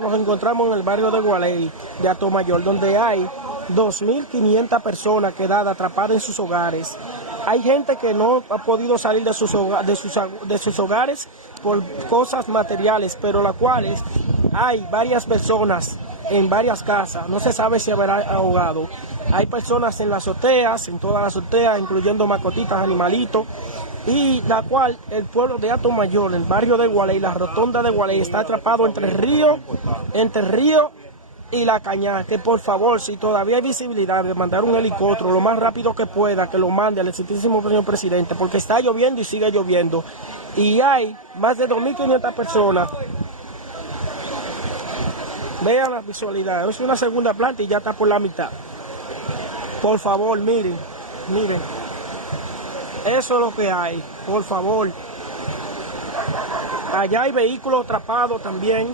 Nos encontramos en el barrio de Gualey, de Atomayor, donde hay 2.500 personas quedadas atrapadas en sus hogares. Hay gente que no ha podido salir de sus hogares por cosas materiales, pero las cuales hay varias personas en varias casas. No se sabe si habrá ahogado. Hay personas en las azoteas, en todas las azoteas, incluyendo mascotitas, animalitos, y la cual el pueblo de Atomayor, el barrio de Gualey, la rotonda de Gualey, está atrapado entre el río y la Cañada. Que por favor, si todavía hay visibilidad de mandar un helicóptero lo más rápido que pueda, que lo mande al excelentísimo señor presidente, porque está lloviendo y sigue lloviendo. Y hay más de 2.500 personas. Vean la visualidad, es una segunda planta y ya está por la mitad. Por favor, miren. Eso es lo que hay, por favor. Allá hay vehículos atrapados también.